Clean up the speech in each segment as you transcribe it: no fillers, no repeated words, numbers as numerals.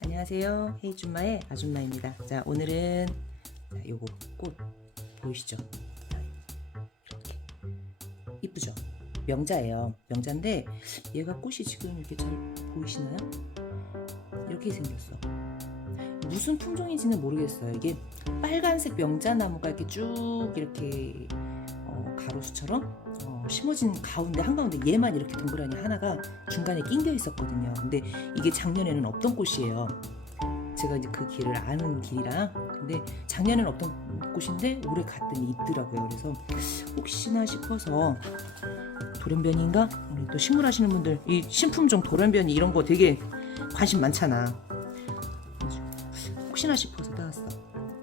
안녕하세요. 헤이줌마의 아줌마입니다. 자, 오늘은 요거 꽃 보이시죠? 이렇게 이쁘죠? 명자예요. 명자인데 얘가 꽃이 지금 이렇게 잘 보이시나요? 이렇게 생겼어. 무슨 품종인지는 모르겠어요. 이게 빨간색 명자나무가 이렇게 쭉 이렇게 가로수처럼 심어진 가운데 한가운데 얘만 이렇게 동그라니 하나가 중간에 낑겨 있었거든요. 근데 이게 작년에는 없던 꽃이에요. 제가 이제 그 길을 아는 길이라. 근데 작년에는 없던 꽃인데 올해 갔더니 있더라고요. 그래서 혹시나 싶어서 돌연변이인가? 우리 또 식물 하시는 분들 이 신품종 돌연변이 이런 거 되게 관심 많잖아. 혹시나 싶어서 따왔어.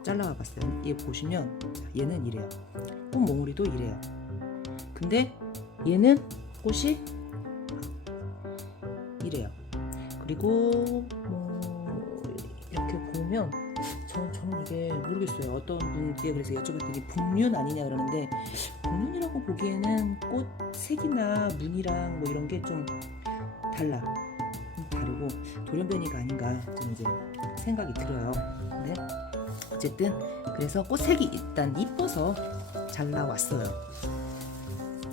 잘라와 봤어요. 얘 보시면 얘는 이래요. 꽃몽우리도 이래요. 근데 얘는 꽃이 이래요. 그리고 이렇게 보면 저는 이게 모르겠어요. 어떤 분께 그래서 여쭤봤더니 복륜 아니냐 그러는데 복륜이라고 보기에는 꽃 색이나 무늬랑 뭐 이런 게 좀 달라. 다르고 돌연변이가 아닌가 저는 이제 생각이 들어요. 근데 어쨌든 그래서 꽃색이 일단 이뻐서 잘 나왔어요.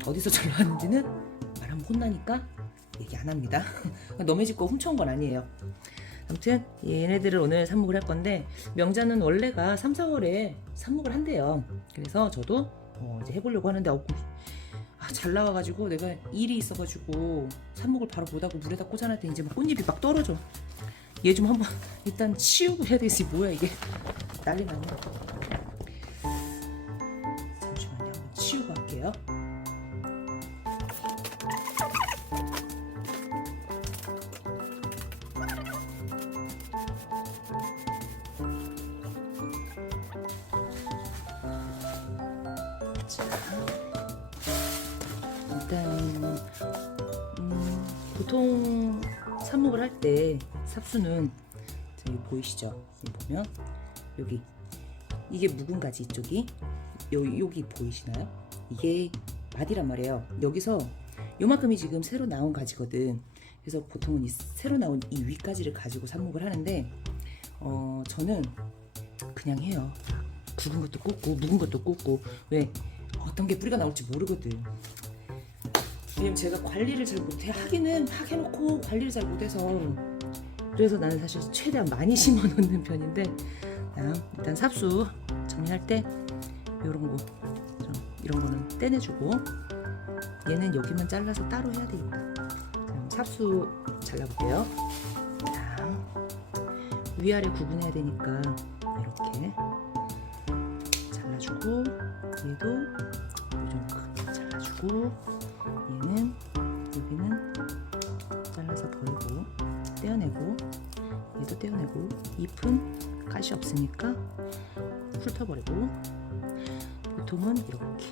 어디서 잘 나왔는지는 말하면 혼나니까 얘기 안 합니다. 너네 집 거 훔쳐온 건 아니에요. 아무튼 얘네들을 오늘 삽목을 할 건데 명자는 원래가 3, 4월에 삽목을 한대요. 그래서 저도 이제 해보려고 하는데 잘 나와가지고 내가 일이 있어가지고 삽목을 바로 못하고 물에다 꽂아놨더니 이제 막 꽃잎이 막 떨어져. 얘 좀 한번 일단 치우고 해야 되겠지. 뭐야 이게 난리 나네. 잠시만요. 한번 치우고 할게요. 자, 일단 보통 삽목을 할 때 삽수는 여기 보이시죠? 여기 보면 여기 이게 묵은 가지 이쪽이 여기 보이시나요? 이게 마디란 말이에요. 여기서 요만큼이 지금 새로 나온 가지거든. 그래서 보통은 이 새로 나온 이 윗가지를 가지고 삽목을 하는데 저는 그냥 해요. 굵은 것도 꽂고 묵은 것도 꽂고. 왜? 어떤 게 뿌리가 나올지 모르거든. 왜냐면 제가 관리를 잘 못해. 하기는 막 해놓고 관리를 잘 못해서. 그래서 나는 사실 최대한 많이 심어 놓는 편인데 일단 삽수 정리할 때 요런 거 이런 거는 떼내주고 얘는 여기만 잘라서 따로 해야 되겠다. 자, 삽수 잘라볼게요. 자, 위아래 구분해야 되니까 이렇게 잘라주고 얘도 좀 크게 잘라주고 얘는 여기는 잘라서 버리고 떼어내고 얘도 떼어내고 잎은 가시 없으니까 훑어버리고 보통은 이렇게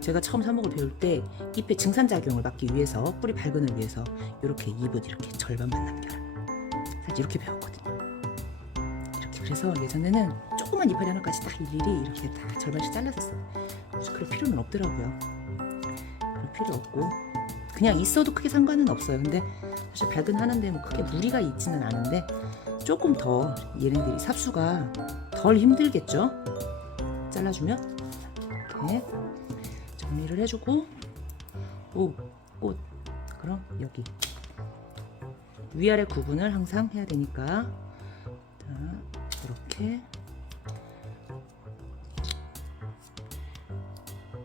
제가 처음 삽목을 배울 때 잎의 증산작용을 막기 위해서 뿌리 발근을 위해서 이렇게 잎은 이렇게 절반만 남겨라 사실 이렇게 배웠거든요. 이렇게 그래서 예전에는 조그만 이파리 하나까지 다 일일이 이렇게 다 절반씩 잘랐었어요. 그래서 그럴 필요는 없더라고요. 그럴 필요 없고 그냥 있어도 크게 상관은 없어요. 근데 사실 발근하는데 뭐 크게 무리가 있지는 않은데 조금 더 얘네들이 삽수가 덜 힘들겠죠. 잘라주면 이렇게 정리를 해주고 꽃 그럼 여기 위아래 구분을 항상 해야 되니까 자, 이렇게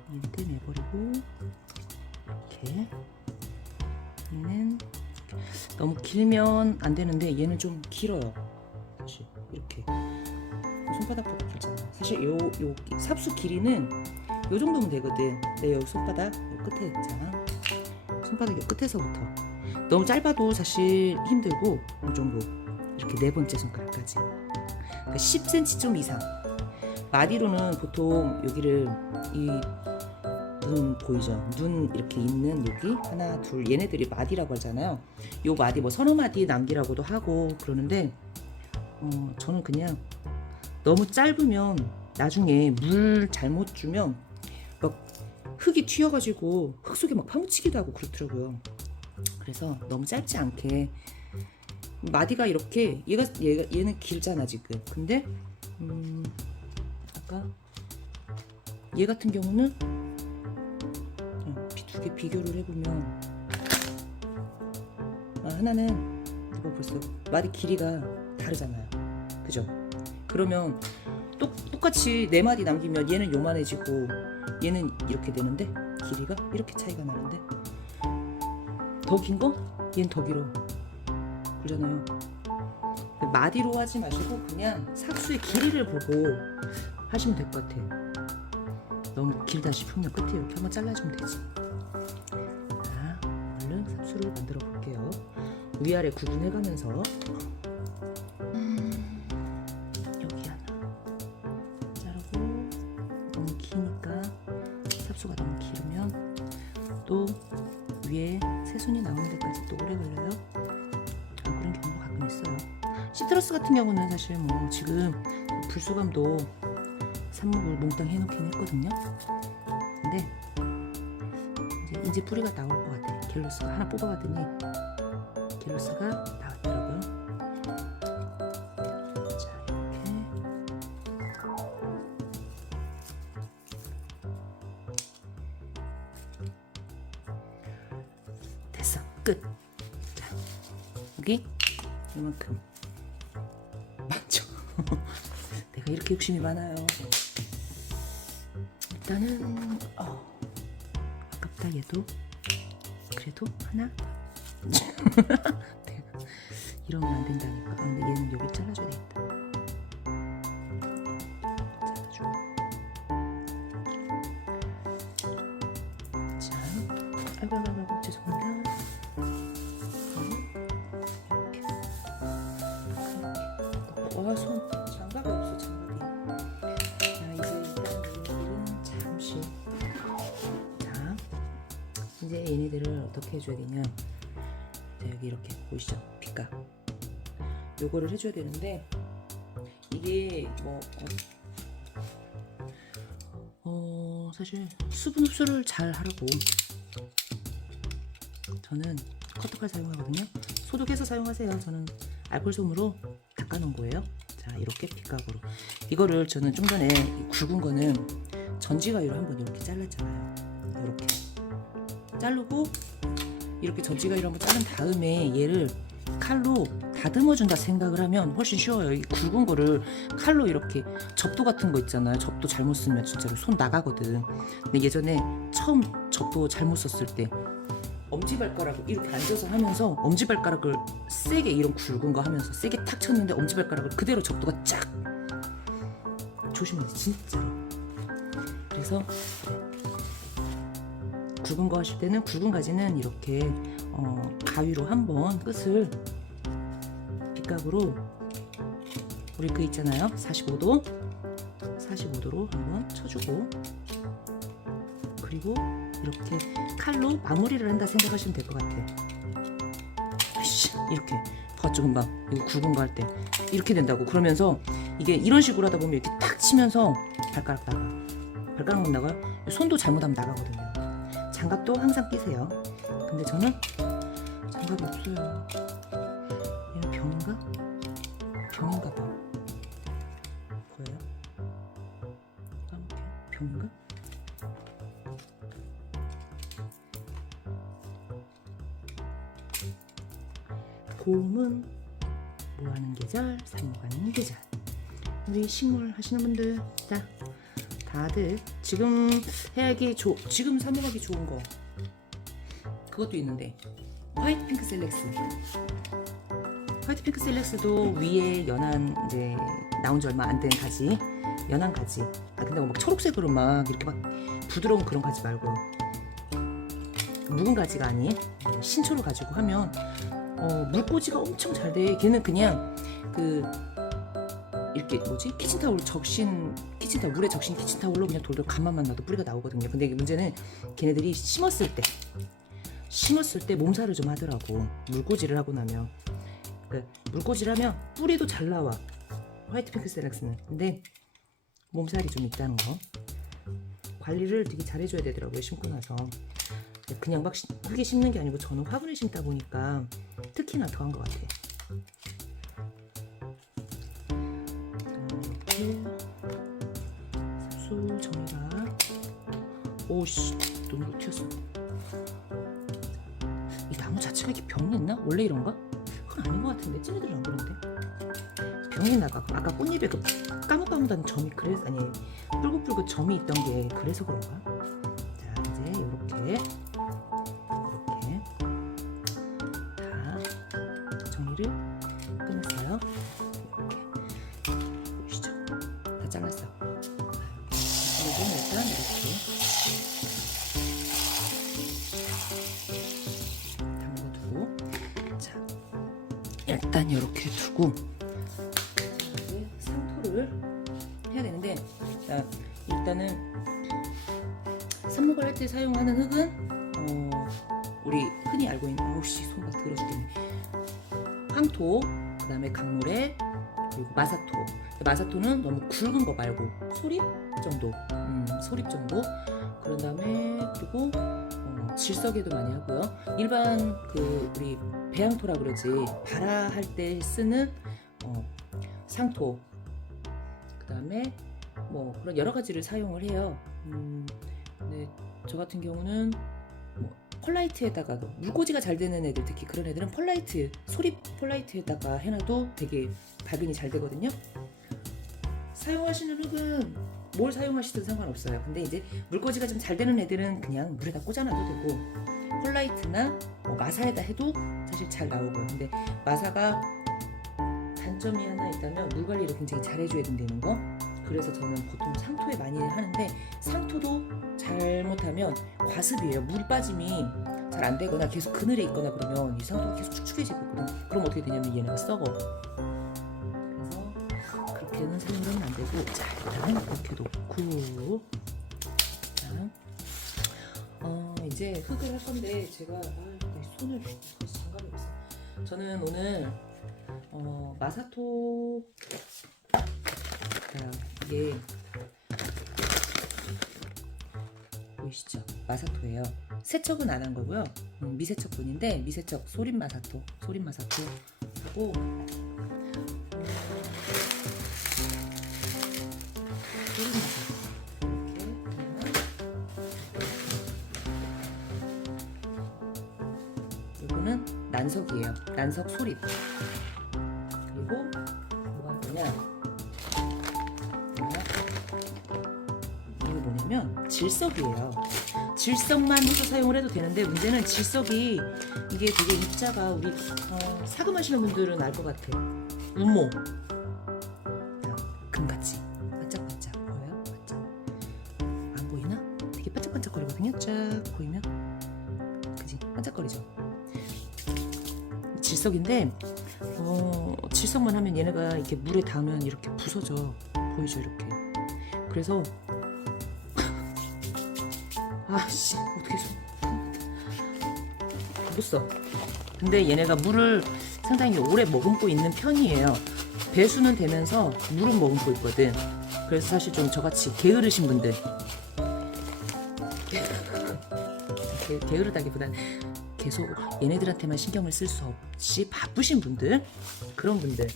얘는 떼내버리고 이렇게 얘는 너무 길면 안 되는데 얘는 좀 길어요. 사실 이렇게 손바닥보다 길잖아. 사실 요 삽수 길이는 요 정도면 되거든. 내 여기 손바닥 요 끝에 있잖아. 손바닥 요 끝에서부터 너무 짧아도 사실 힘들고 요 정도 이렇게 네 번째 손가락까지 그러니까 10cm 좀 이상. 마디로는 보통 여기를 눈 보이죠? 눈 이렇게 있는 여기 하나 둘 얘네들이 마디라고 하잖아요. 요 마디 뭐 서너 마디 남기라고도 하고 그러는데 저는 그냥 너무 짧으면 나중에 물 잘못 주면 막 흙이 튀어가지고 흙 속에 막 파묻히기도 하고 그렇더라고요. 그래서 너무 짧지 않게 마디가 이렇게 얘는 길잖아 지금. 근데 아까 얘 같은 경우는 두 개 비교를 해보면 하나는 이거 벌써 마디 길이가 다르잖아요. 그죠? 그러면 똑같이 4마디 남기면 얘는 요만해지고 얘는 이렇게 되는데 길이가 이렇게 차이가 나는데 더 긴 거? 얘는 더 길어. 그러잖아요. 마디로 하지 마시고 그냥 삭수의 길이를 보고 하시면 될 것 같아요. 너무 길다 싶으면 끝에 이렇게 한번 잘라주면 되지. 자, 얼른 삭수를 만들어 볼게요. 위아래 구분해가면서 여기 하나 자르고, 너무 기니까 삽수가 너무 길으면 또 위에 새순이 나오는 데까지 또 오래 걸려요. 그런 경우가 가끔 있어요. 시트러스 같은 경우는 사실 뭐 지금 불수감도 삽목을 몽땅 해놓긴 했거든요. 근데 이제 뿌리가 나올 것 같아요. 갤로스가 하나 뽑아봤더니 갤로스가 나왔더라고요. 자, 이렇게 됐어. 끝. 자, 여기 이만큼 맞죠? 내가 이렇게 욕심이 많아요. 일단은 아깝다. 얘도 그래도 하나 이러면 안 된다니까. 근데 얘는 여기 잘라줘야 되겠다. 잘라주고. 자, 아이고 죄송합니다. 이렇게. 손 장갑이 없어. 장갑이. 자, 이제 일단 얘네들은 잠시. 자, 이제 얘네들을 어떻게 해줘야 되냐. 자, 여기 이렇게 보이시죠? 빛깔. 요거를 해줘야 되는데 이게 사실 수분 흡수를 잘 하라고 저는 커터칼 사용하거든요. 소독해서 사용하세요. 저는 알콜 솜으로 닦아놓은 거예요. 자, 이렇게 빗각으로 이거를 저는 좀 전에 굵은 거는 전지가위로 한번 이렇게 잘랐잖아요. 이렇게 자르고 이렇게 전지가위로 한번 자른 다음에 얘를 칼로 다듬어 준다 생각을 하면 훨씬 쉬워요. 이 굵은 거를 칼로 이렇게 접도 같은 거 있잖아요. 접도 잘못 쓰면 진짜로 손 나가거든. 근데 예전에 처음 접도 잘못 썼을 때 엄지발가락을 이렇게 앉아서 하면서 엄지발가락을 세게 이런 굵은 거 하면서 세게 탁 쳤는데 엄지발가락을 그대로 접도가 쫙. 조심해야 돼 진짜로. 그래서 굵은 거 하실 때는 굵은 가지는 이렇게 가위로 한번 끝을 빗각으로 우리 그 있잖아요. 45도로 한번 쳐주고, 그리고 이렇게 칼로 마무리를 한다 생각하시면 될 것 같아요. 이렇게 봤죠? 금방 이거 굵은 거 할 때 이렇게 된다고. 그러면서 이게 이런 식으로 하다 보면 이렇게 탁 치면서 발가락만 나가요. 손도 잘못하면 나가거든요. 장갑도 항상 끼세요. 근데 저는 장갑이 없어요. 얘는 병인가 봐. 보여요? 병인가? 봄은 뭐하는 계절, 삽목하는 계절. 우리 식물 하시는 분들 다들 지금 지금 삽목하기 좋은 거 그것도 있는데 화이트 핑크 셀렉스도 위에 연한 이제 나온 지 얼마 안 된 가지, 연한 가지. 근데 막 초록색으로 막 이렇게 막 부드러운 그런 가지 말고 묵은 가지가 아닌 신초를 가지고 하면 물꽂이가 엄청 잘 돼. 걔는 그냥 이렇게 물에 적신 키친타올로 그냥 돌돌 간만만 놔도 뿌리가 나오거든요. 근데 문제는 걔네들이 심었을 때 몸살을 좀 하더라고. 물꽂이를 하고 나면. 물꽂이를 하면 뿌리도 잘 나와, 화이트 핑크 셀렉스는. 근데 몸살이 좀 있다는 거. 관리를 되게 잘 해줘야 되더라고요. 심고 나서. 그냥 막 크게 심는 게 아니고 저는 화분을 심다 보니까 특히나 더한 것 같아요. 이렇게 삽술 정리가. 오씨, 눈으로 튀었어. 이 나무 자체가 이렇게 병이 있나? 원래 이런가? 그건 아닌 것 같은데 찐이들은 안 그런데. 병이 나가. 아까 꽃잎에 그 까뭇까뭇한 점이 그래서, 아니 붉은붉은 점이 있던 게 그래서 그런가? 자, 이제 이렇게 다 정리를 끝냈어요. 이렇게 보이시죠? 다 잘랐어. 이건 일단 이렇게 담궈 두고, 자 일단 이렇게 두고 이제 상토를 해야 되는데, 일단은 삽목을 할 때 사용하는 흙은 우리 흔히 알고 있는, 아우씨 손가 들어 죽겠네, 황토, 그 다음에 강모래, 그리고 마사토. 마사토는 너무 굵은 거 말고 소립 정도, 소립 정도. 그런 다음에 그리고 질석에도 많이 하고요. 일반 그 우리 배양토라 그러지, 발화할 때 쓰는 상토, 그 다음에 뭐 그런 여러 가지를 사용을 해요. 네, 저 같은 경우는 펄라이트에다가 물꽂이가 잘 되는 애들, 특히 그런 애들은 펄라이트, 소립 펄라이트에다가 해놔도 되게 발근이 잘 되거든요. 사용하시는 흙은 뭘 사용하시든 상관없어요. 근데 이제 물꽂이가 좀 잘 되는 애들은 그냥 물에다 꽂아놔도 되고, 펄라이트나 마사에다 해도 사실 잘 나오고요. 근데 마사가 단점이 하나 있다면 물 관리를 굉장히 잘 해줘야 된다는 거. 그래서 저는 보통 상토에 많이 하는데, 상토도 잘못하면 과습이에요. 물 빠짐이 잘 안 되거나 계속 그늘에 있거나 그러면 이 상토가 계속 축축해지고, 그럼 어떻게 되냐면 얘네가 썩어. 그래서 그렇게는 사용하면 안 되고, 자 일단 이렇게 놓고, 이제 흙을 할 건데, 제가 손을 장갑이 없어. 저는 오늘 마사토, 이게 보이시죠? 마사토예요. 세척은 안 한 거고요. 미세척분인데, 미세척 소립 마사토 하고, 소립 마사토 이렇게. 이거는 난석이에요. 난석 소립. 그리고 뭐가 있냐? 이거 뭐냐면 질석이에요. 질석만 해서 사용을 해도 되는데, 문제는 질석이 이게 되게 입자가, 우리 사금하시는 분들은 알 것 같아. 우모. 자, 금같이 반짝반짝 보여요? 반짝. 안 보이나? 되게 반짝반짝거리거든요. 쫙 보이면, 그지? 반짝거리죠. 질석인데, 질석만 하면 얘네가 이렇게 물에 닿으면 이렇게 부서져. 보이죠? 이렇게. 그래서 아씨, 어떻게 못 써. 근데 얘네가 물을 상당히 오래 머금고 있는 편이에요. 배수는 되면서 물은 머금고 있거든. 그래서 사실 좀 저같이 게으르신 분들, 게으르다기보단 계속 얘네들한테만 신경을 쓸 수 없이 바쁘신 분들, 그런 분들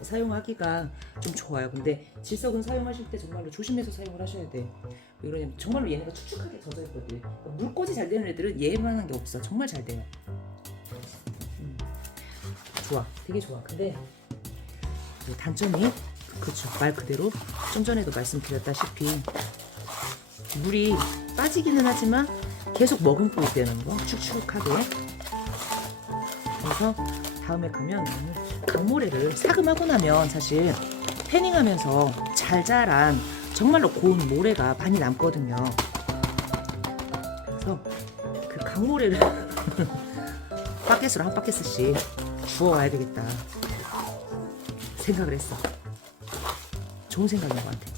사용하기가 좀 좋아요. 근데 질석은 사용하실 때 정말로 조심해서 사용을 하셔야 돼. 왜 그러냐면 정말로 얘네가 축축하게 젖어 있거든. 물꽂이 잘 되는 애들은 얘만한 게 없어. 정말 잘 돼요. 좋아, 되게 좋아. 근데 단점이, 그렇죠, 말 그대로 좀 전에도 말씀드렸다시피 물이 빠지기는 하지만 계속 머금고 있다는 거, 축축하게. 그래서 다음에 가면 강모래를 사금하고 나면 사실 패닝하면서 잘 자란 정말로 고운 모래가 많이 남거든요. 그래서 그 강모래를 바켓으로 한 바켓씩 주워와야 되겠다 생각을 했어. 좋은 생각인 것 같아.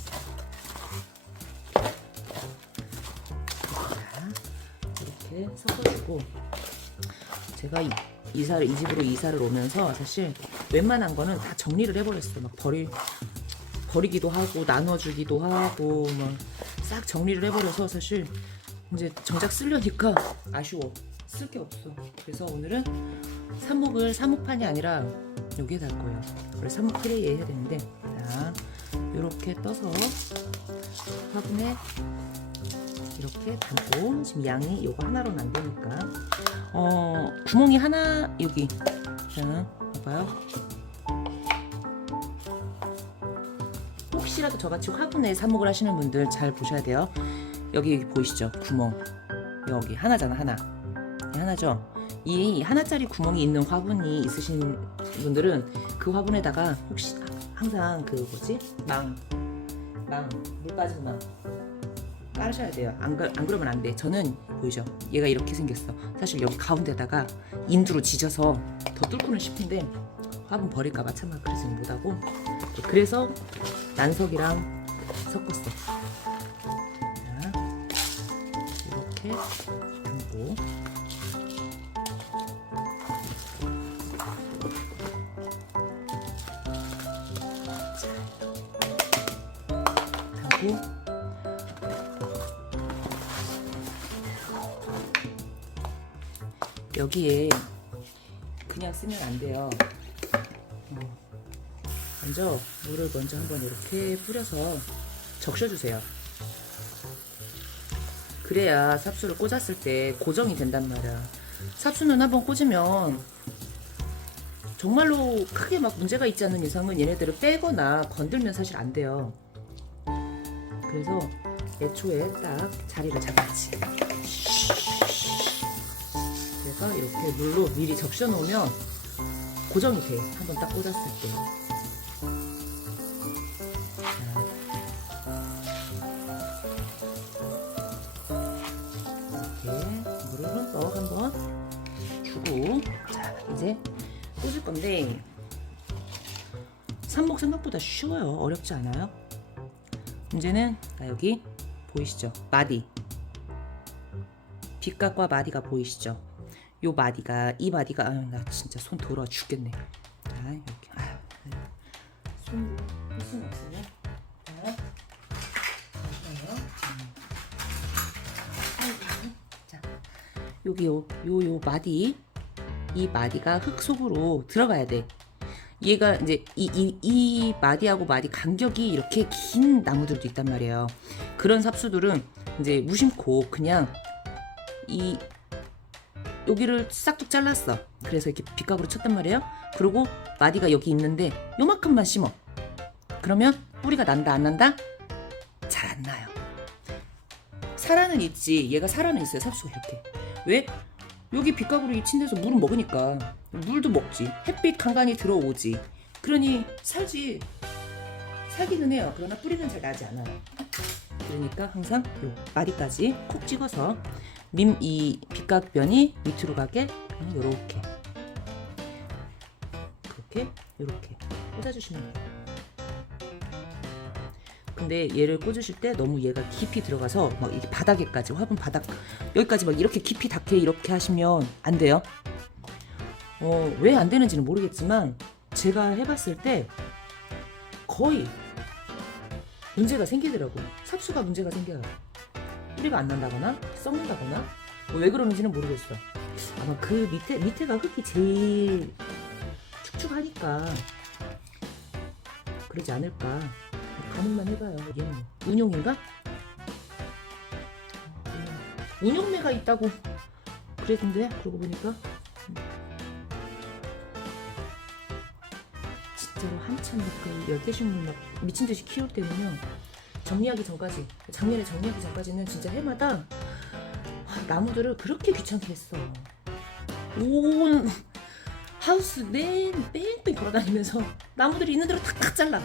이렇게 섞어주고, 제가 이 집으로 이사를 오면서 사실 웬만한 거는 다 정리를 해버렸어. 막 버리기도 하고 나눠주기도 하고 막 싹 정리를 해버려서 사실 이제 정작 쓰려니까 아쉬워. 쓸 게 없어. 그래서 오늘은 삽목을 삽목판이 아니라 여기에 달 거예요. 원래 삽목 트레이에 해야 되는데, 자, 이렇게 떠서 화분에 이렇게 담고, 지금 양이 요거 하나로는 안 되니까 구멍이 하나 여기. 자, 봐봐요. 혹시라도 저같이 화분에 삽목을 하시는 분들 잘 보셔야 돼요. 여기 보이시죠? 구멍. 여기 하나잖아, 하나. 하나죠? 이 하나짜리 구멍이 있는 화분이 있으신 분들은 그 화분에다가 혹시 항상 그 뭐지? 물 빠진 망 깔으셔야 돼요. 안 그러면 안 돼. 저는 보이죠? 얘가 이렇게 생겼어. 사실 여기 가운데다가 인두로 지져서 더 뚫고는 싶은데 화분 버릴까봐 참아 그러지는 못하고, 그래서 난석이랑 섞었어. 자, 이렇게 담고, 여기에 그냥 쓰면 안 돼요. 먼저 물을 먼저 한번 이렇게 뿌려서 적셔주세요. 그래야 삽수를 꽂았을 때 고정이 된단 말이야. 삽수는 한번 꽂으면 정말로 크게 막 문제가 있지 않은 이상은 얘네들을 빼거나 건들면 사실 안 돼요. 그래서 애초에 딱 자리를 잡았지. 그래서 이렇게 물로 미리 적셔 놓으면 고정이 돼. 한번 딱 꽂았을 때. 이렇게 물을 흠뻑 한번 주고, 자, 이제 꽂을 건데, 삽목 생각보다 쉬워요. 어렵지 않아요. 문제는 여기 보이시죠? 마디. 빗각과 마디가 보이시죠? 요 마디가, 이 마디가, 나 진짜 손 더러워 죽겠네. 자, 이렇게. 손 할 수는 없어요. 자, 여기 요 마디, 이 마디가 흙 속으로 들어가야 돼. 얘가 이제 이 마디하고 마디 간격이 이렇게 긴 나무들도 있단 말이에요. 그런 삽수들은 이제 무심코 그냥 여기를 싹둑 잘랐어. 그래서 이렇게 빗각으로 쳤단 말이에요. 그리고 마디가 여기 있는데 요만큼만 심어. 그러면 뿌리가 난다 안 난다? 잘 안 나요. 사라는 있지. 얘가 사라는 있어요. 삽수가 이렇게. 왜? 여기 빗각으로 친 데서 물은 먹으니까 물도 먹지. 햇빛 간간히 들어오지. 그러니 살지. 살기는 해요. 그러나 뿌리는 잘 나지 않아요. 그러니까 항상 요 마디까지 콕 찍어서 이 빗각변이 밑으로 가게 요렇게 그렇게 요렇게 꽂아주시면 돼요. 근데 얘를 꽂으실 때 너무 얘가 깊이 들어가서 막 이렇게 바닥에까지, 화분 바닥 여기까지 막 이렇게 깊이 닿게 이렇게 하시면 안 돼요. 왜 안 되는지는 모르겠지만 제가 해봤을 때 거의 문제가 생기더라고요. 삽수가 문제가 생겨요. 뿌리가 안 난다거나 썩는다거나, 왜 그러는지는 모르겠어. 아마 그 밑에가 흙이 제일 축축하니까 그러지 않을까. 가늠만 해봐요. 얘는 운용인가? 운용매가 있다고 그랬는데, 그러고 보니까 진짜로 한참 그 열대식물 막 미친듯이 키울 때는요, 정리하기 전까지, 작년에 정리하기 전까지는 진짜 해마다 나무들을 그렇게 귀찮게 했어. 온 하우스 뺑뺑 돌아다니면서 나무들이 있는 대로 탁탁 잘라.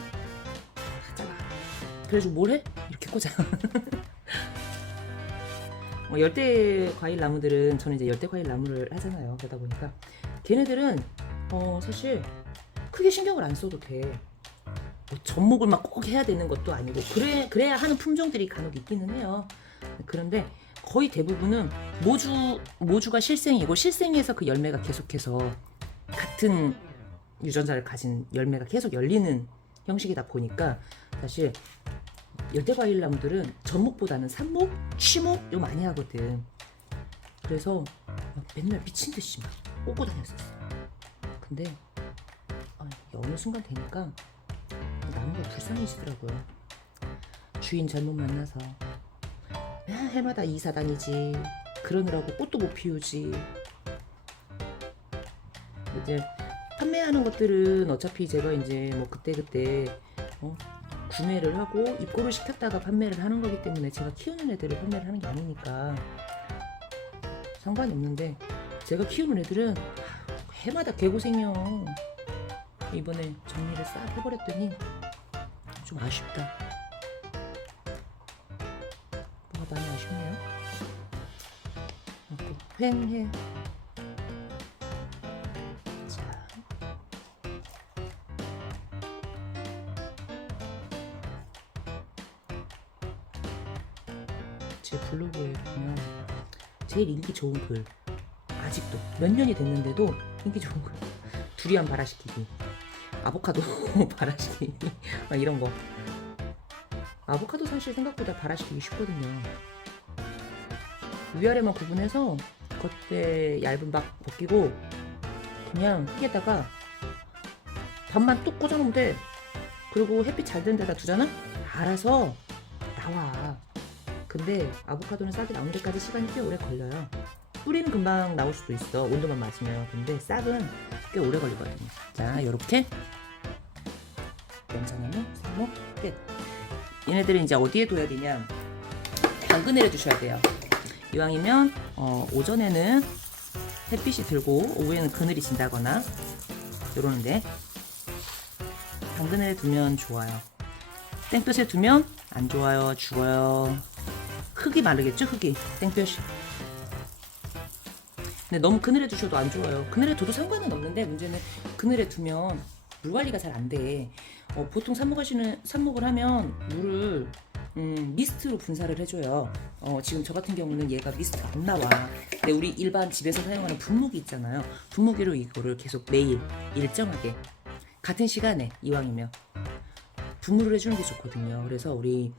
그래가지고 뭘 해? 이렇게 꽂아. 열대 과일 나무들은, 저는 이제 열대 과일 나무를 하잖아요. 그러다 보니까 걔네들은 사실 크게 신경을 안 써도 돼. 접목을 막 꼭 해야 되는 것도 아니고, 그래야 하는 품종들이 간혹 있기는 해요. 그런데 거의 대부분은 모주가 실생이고, 실생에서 그 열매가 계속해서 같은 유전자를 가진 열매가 계속 열리는 형식이다 보니까, 사실 열대과일 나무들은 접목보다는 삽목, 취목 요 많이 하거든. 그래서 맨날 미친듯이 막 꽂고 다녔었어. 근데 어느 순간 되니까 나무가 불쌍해지더라고요. 주인 잘못 만나서 해마다 이사 다니지. 그러느라고 꽃도 못 피우지. 이제 판매하는 것들은 어차피 제가 이제 뭐 그때그때 구매를 하고 입고를 시켰다가 판매를 하는 거기 때문에 제가 키우는 애들을 판매를 하는 게 아니니까 상관이 없는데, 제가 키우는 애들은 해마다 개고생이요. 이번에 정리를 싹 해버렸더니 좀 아쉽다. 뭐가 많이 아쉽네요. 횡해. 자, 제 블로그에 보면 제일 인기 좋은 글, 아직도 몇 년이 됐는데도 인기 좋은 글, 두리안 발화시키기, 아보카도 발화시키기, 막 이런 거. 아보카도 사실 생각보다 발화시키기 쉽거든요. 위아래만 구분해서 겉에 얇은 막 벗기고 그냥 흙에다가 반만 뚝 꽂아놓으면 돼. 그리고 햇빛 잘 드는 데다 두잖아? 알아서 나와. 근데 아보카도는 싹이 나오는 데까지 시간이 꽤 오래 걸려요. 뿌리는 금방 나올 수도 있어, 온도만 맞으면. 근데 싹은 꽤 오래 걸리거든요. 자, 요렇게 명장나무, 삽목 끝. 얘네들은 이제 어디에 둬야 되냐, 당근을 해주셔야 돼요. 이왕이면 오전에는 햇빛이 들고 오후에는 그늘이 진다거나 요러는데 당근을 두면 좋아요. 땡볕에 두면 안 좋아요. 죽어요. 흙이 마르겠죠, 흙이. 땡볕이. 근데 너무 그늘에 두셔도 안 좋아요. 그늘에 둬도 상관은 없는데 문제는 그늘에 두면 물 관리가 잘 안 돼. 보통 삽목을 하면 물을 미스트로 분사를 해줘요. 지금 저 같은 경우는 얘가 미스트 안 나와. 근데 우리 일반 집에서 사용하는 분무기 있잖아요. 분무기로 이거를 계속 매일 일정하게 같은 시간에 이왕이면 분무를 해주는 게 좋거든요. 그래서 우리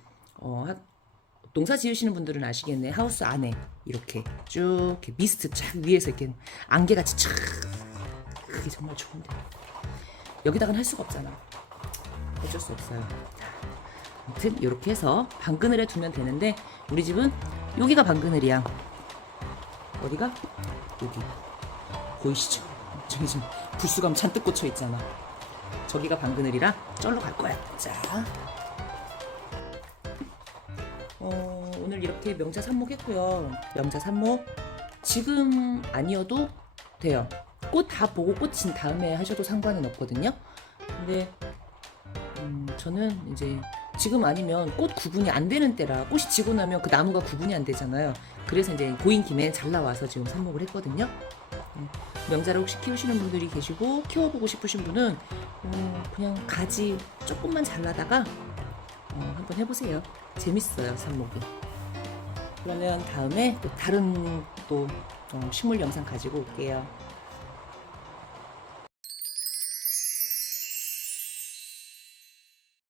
농사 지으시는 분들은 아시겠네. 하우스 안에 이렇게 쭉 이렇게 미스트 쫙 위에서 이렇게 안개같이 쫙, 그게 정말 좋은데 여기다가는 할 수가 없잖아. 어쩔 수 없어요. 아무튼 이렇게 해서 방그늘에 두면 되는데, 우리 집은 여기가 방그늘이야. 어디가? 여기 보이시죠? 저기 지금 불수감 잔뜩 꽂혀 있잖아. 저기가 방그늘이라 절로 갈 거야. 자, 오늘 이렇게 명자 삽목했고요. 명자 삽목 지금 아니어도 돼요. 꽃 다 보고 꽃 진 다음에 하셔도 상관은 없거든요. 근데 저는 이제 지금 아니면 꽃 구분이 안 되는 때라, 꽃이 지고 나면 그 나무가 구분이 안 되잖아요. 그래서 이제 보인 김에 잘라와서 지금 삽목을 했거든요. 명자를 혹시 키우시는 분들이 계시고 키워보고 싶으신 분은 그냥 가지 조금만 잘라다가 한번 해보세요. 재밌어요, 삽목이. 그러면 다음에 또 다른 식물 영상 가지고 올게요.